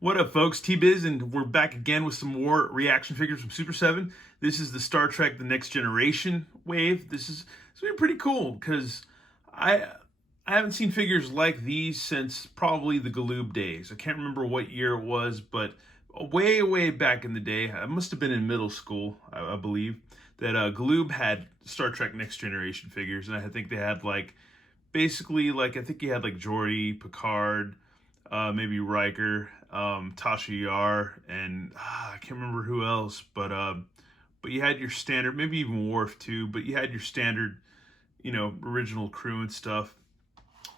What up, folks? T-Biz, and we're back again with some more reaction figures from Super 7. This is the Star Trek The Next Generation wave. It's been pretty cool because I haven't seen figures like these since probably the Galoob days. I can't remember what year it was, but way back in the day, I must have been in middle school, I believe, that Galoob had Star Trek Next Generation figures, and I think they had I think you had like Geordi, Picard, maybe Riker, Tasha Yar, and I can't remember who else, but you had your standard, maybe even Worf too, but you had your standard, original crew and stuff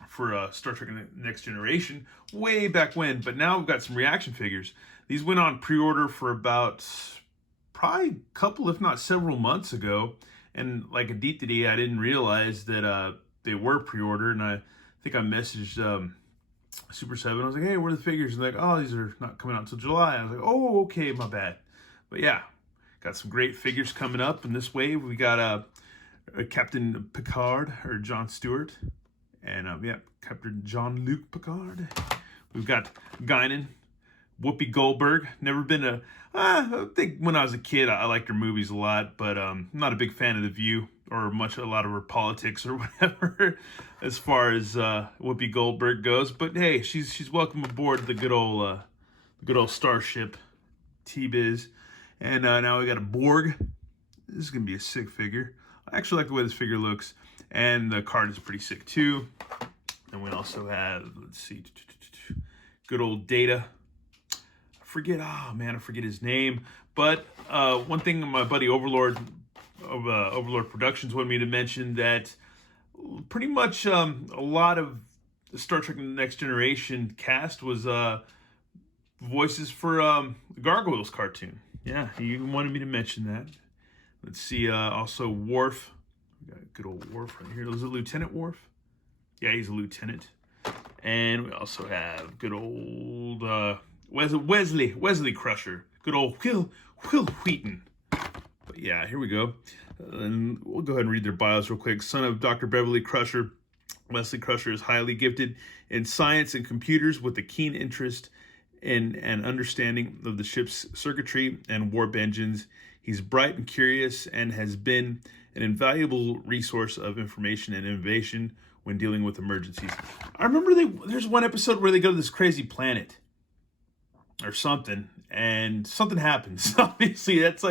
for Star Trek Next Generation way back when. But now we've got some reaction figures. These went on pre-order for about probably a couple, if not several months ago, and like a today, I didn't realize that they were pre-ordered, and I think I messaged Super 7. I was like, hey, where are the figures? And they're like, oh, these are not coming out until July. I was like, oh, okay, my bad. But yeah, got some great figures coming up in this wave. We got Captain Picard, or John Stewart, and Captain Jean-Luc Picard. We've got Guinan, Whoopi Goldberg. Never been I think when I was a kid, I liked her movies a lot, but I'm not a big fan of The View or a lot of her politics or whatever as far as Whoopi Goldberg goes. But hey, she's welcome aboard the good old starship T-Biz. And now we got a Borg. This is gonna be a sick figure. I actually like the way this figure looks, and the card is pretty sick too. And we also have, let's see, good old Data. I forget his name. But one thing my buddy Overlord of Overlord Productions wanted me to mention, that pretty much a lot of the Star Trek Next Generation cast was voices for the Gargoyles cartoon. Yeah, he wanted me to mention that. Let's see, also Worf. We got good old Worf right here. Is it Lieutenant Wharf? Yeah, he's a lieutenant. And we also have good old Wesley Crusher. Good old Will Wheaton. But yeah, here we go. And we'll go ahead and read their bios real quick. Son of Dr. Beverly Crusher, Wesley Crusher is highly gifted in science and computers with a keen interest in an understanding of the ship's circuitry and warp engines. He's bright and curious and has been an invaluable resource of information and innovation when dealing with emergencies. I remember there's one episode where they go to this crazy planet or something, and something happens. Obviously, that's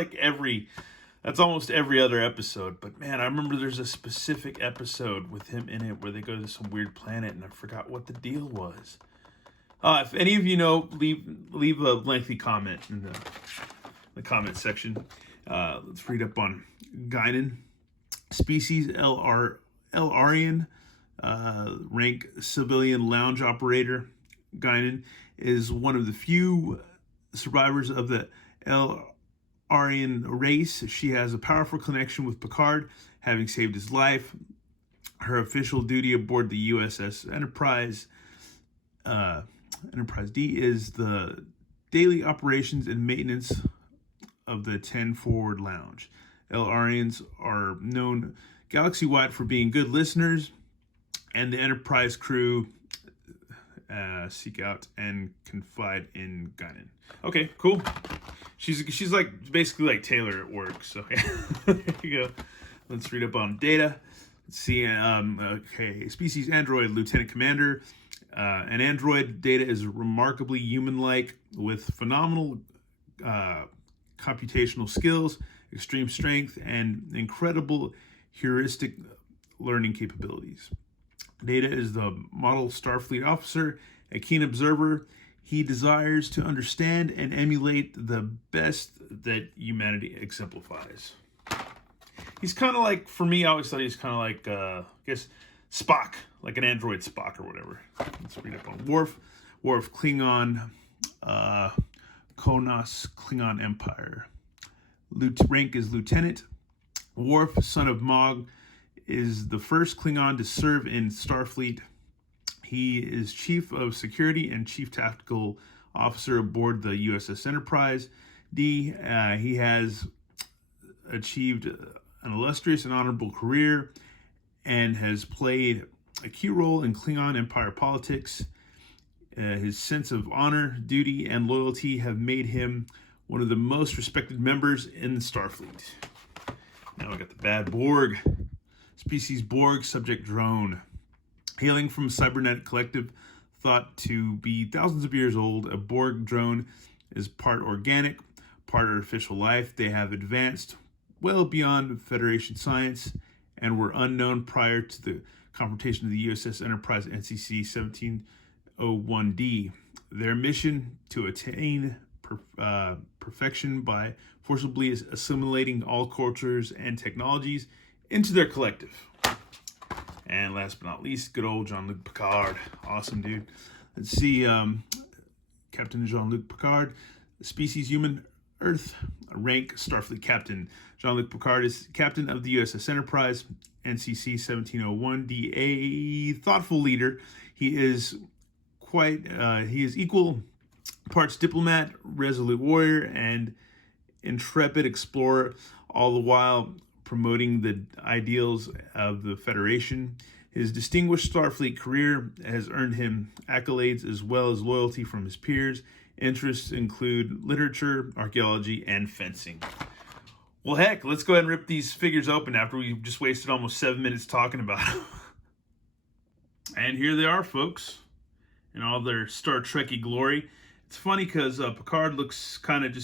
almost every other episode. But man, I remember there's a specific episode with him in it where they go to some weird planet, and I forgot what the deal was. If any of you know, leave a lengthy comment in the comment section. Let's read up on Guinan. Species L-Arian, rank civilian lounge operator. Guinan is one of the few survivors of the L-Arian race. She has a powerful connection with Picard, having saved his life. Her official duty aboard the USS Enterprise D is the daily operations and maintenance of the 10 Forward Lounge. L-Arians are known galaxy-wide for being good listeners, and the Enterprise crew seek out and confide in Guinan. Okay, cool. She's like basically like Taylor at work. So yeah, there you go. Let's read up on Data. Let's see. Okay, species android, Lieutenant Commander. An android, Data is remarkably human-like with phenomenal computational skills, extreme strength, and incredible heuristic learning capabilities. Data is the model Starfleet officer, a keen observer. He desires to understand and emulate the best that humanity exemplifies. He's kind of like, for me, I always thought he was kind of like, I guess, Spock, like an android Spock or whatever. Let's read up on Worf. Worf, Klingon, Konos, Klingon Empire. Rank is Lieutenant. Worf, son of Mog, is the first Klingon to serve in Starfleet. He is Chief of Security and Chief Tactical Officer aboard the USS Enterprise D. He has achieved an illustrious and honorable career and has played a key role in Klingon Empire politics. His sense of honor, duty, and loyalty have made him one of the most respected members in the Starfleet. Now we got the bad Borg. Species Borg, subject drone. Hailing from a cybernetic collective thought to be thousands of years old, a Borg drone is part organic, part artificial life. They have advanced well beyond Federation science and were unknown prior to the confrontation of the USS Enterprise NCC 1701D. Their mission to attain perfection by forcibly assimilating all cultures and technologies into their collective. And last but not least, good old Jean-Luc Picard. Awesome, dude. Let's see, Captain Jean-Luc Picard, species human, Earth, rank Starfleet captain. Jean-Luc Picard is captain of the USS Enterprise, NCC 1701D, a thoughtful leader. He is equal parts diplomat, resolute warrior, and intrepid explorer, all the while promoting the ideals of the Federation. His distinguished Starfleet career has earned him accolades as well as loyalty from his peers. Interests include literature, archaeology, and fencing. Well, heck, let's go ahead and rip these figures open after we just wasted almost 7 minutes talking about them. And here they are, folks, in all their Star Trek-y glory. It's funny because Picard looks kind of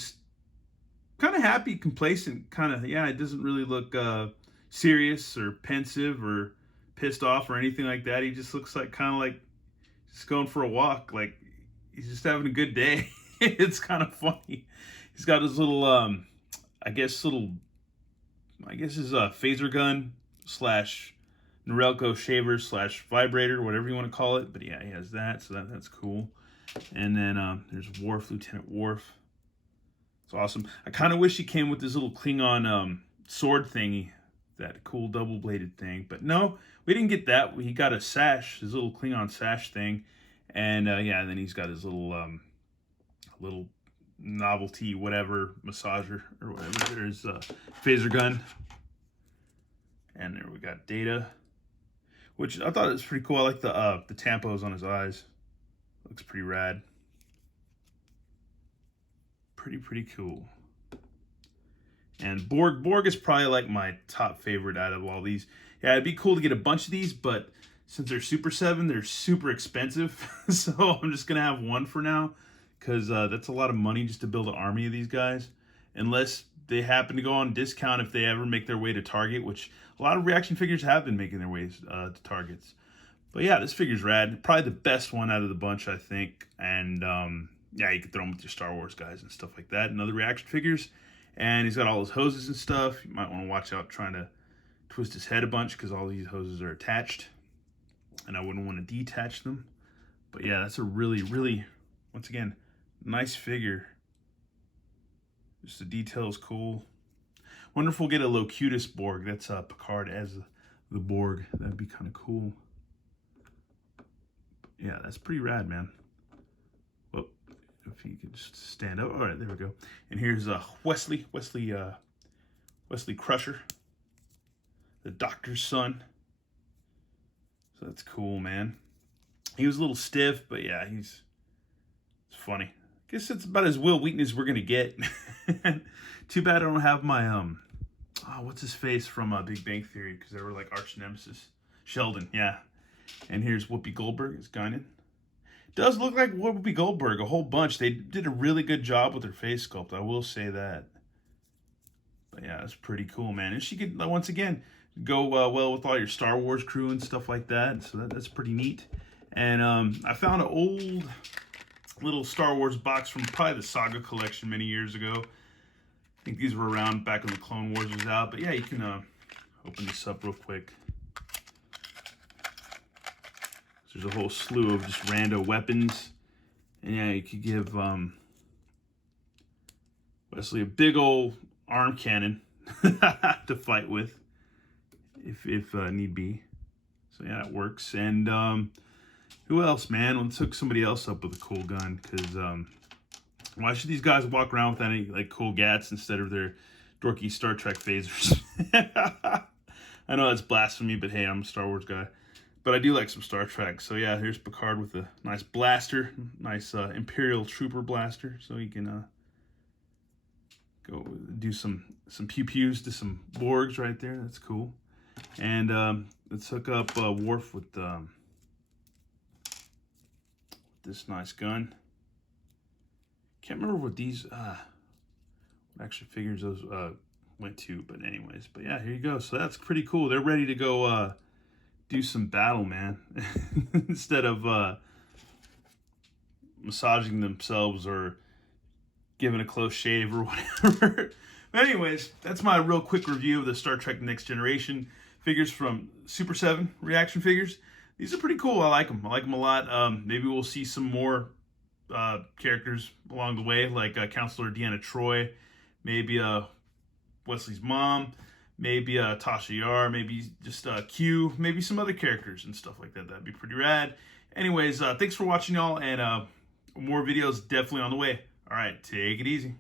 happy, complacent, it doesn't really look serious or pensive or pissed off or anything like that. He just looks like just going for a walk, like he's just having a good day. It's kind of funny. He's got his little his phaser gun / Norelco shaver / vibrator, whatever you want to call it. But yeah, he has that, so that's cool. And then there's Wharf, Lieutenant Wharf. It's awesome. I kind of wish he came with this little Klingon sword thingy, that cool double-bladed thing. But no, we didn't get that. He got a sash, his little Klingon sash thing. And and then he's got his little novelty, whatever, massager or whatever. There's a phaser gun. And there we got Data, which I thought it was pretty cool. I like the tampos on his eyes. Looks pretty rad. Pretty cool. And Borg is probably like my top favorite out of all these. Yeah, it'd be cool to get a bunch of these, but since they're Super 7, they're super expensive. So I'm just going to have one for now, because that's a lot of money just to build an army of these guys. Unless they happen to go on discount if they ever make their way to Target, which a lot of ReAction figures have been making their ways to Targets. But yeah, this figure's rad. Probably the best one out of the bunch, I think. And yeah, you can throw them with your Star Wars guys and stuff like that and other ReAction figures. And he's got all his hoses and stuff. You might want to watch out trying to twist his head a bunch, because all these hoses are attached. And I wouldn't want to detach them. But yeah, that's a really, once again, nice figure. Just the detail is cool. Wonder if we'll get a Locutus Borg. That's Picard as the Borg. That'd be kind of cool. Yeah, that's pretty rad, man. Well, if you could just stand up. All right, there we go. And here's Wesley Crusher, the Doctor's son. So that's cool, man. He was a little stiff, but yeah, it's funny. I guess that's about as Will Wheaton as we're gonna get. Too bad I don't have my what's his face from Big Bang Theory, because they were like arch nemesis. Sheldon, yeah. And here's Whoopi Goldberg as Guinan. Does look like Whoopi Goldberg a whole bunch. They did a really good job with her face sculpt, I will say that. But yeah, that's pretty cool, man. And she could, once again, go well with all your Star Wars crew and stuff like that. So that's pretty neat. And I found an old little Star Wars box from probably the Saga collection many years ago. I think these were around back when the Clone Wars was out. But yeah, you can open this up real quick. There's a whole slew of just rando weapons. And yeah, you could give Wesley a big old arm cannon to fight with if need be. So yeah, that works. And who else, man? Let's hook somebody else up with a cool gun, because why should these guys walk around with any like cool gats instead of their dorky Star Trek phasers? I know that's blasphemy, but hey, I'm a Star Wars guy. But I do like some Star Trek. So yeah, here's Picard with a nice blaster, nice Imperial Trooper blaster. So he can go do some pew-pews to some Borgs right there. That's cool. And let's hook up Wharf with this nice gun. Can't remember what these what action figures those went to, but anyways. But yeah, here you go. So that's pretty cool. They're ready to go do some battle, man. Instead of massaging themselves or giving a close shave or whatever. But anyways, that's my real quick review of the Star Trek Next Generation figures from Super 7 reaction figures. These are pretty cool. I like them. I like them a lot. Maybe we'll see some more characters along the way, like Counselor Deanna Troi, maybe Wesley's mom, maybe Tasha Yar, maybe just Q, maybe some other characters and stuff like that. That'd be pretty rad. Anyways, thanks for watching, y'all, and more videos definitely on the way. All right, take it easy.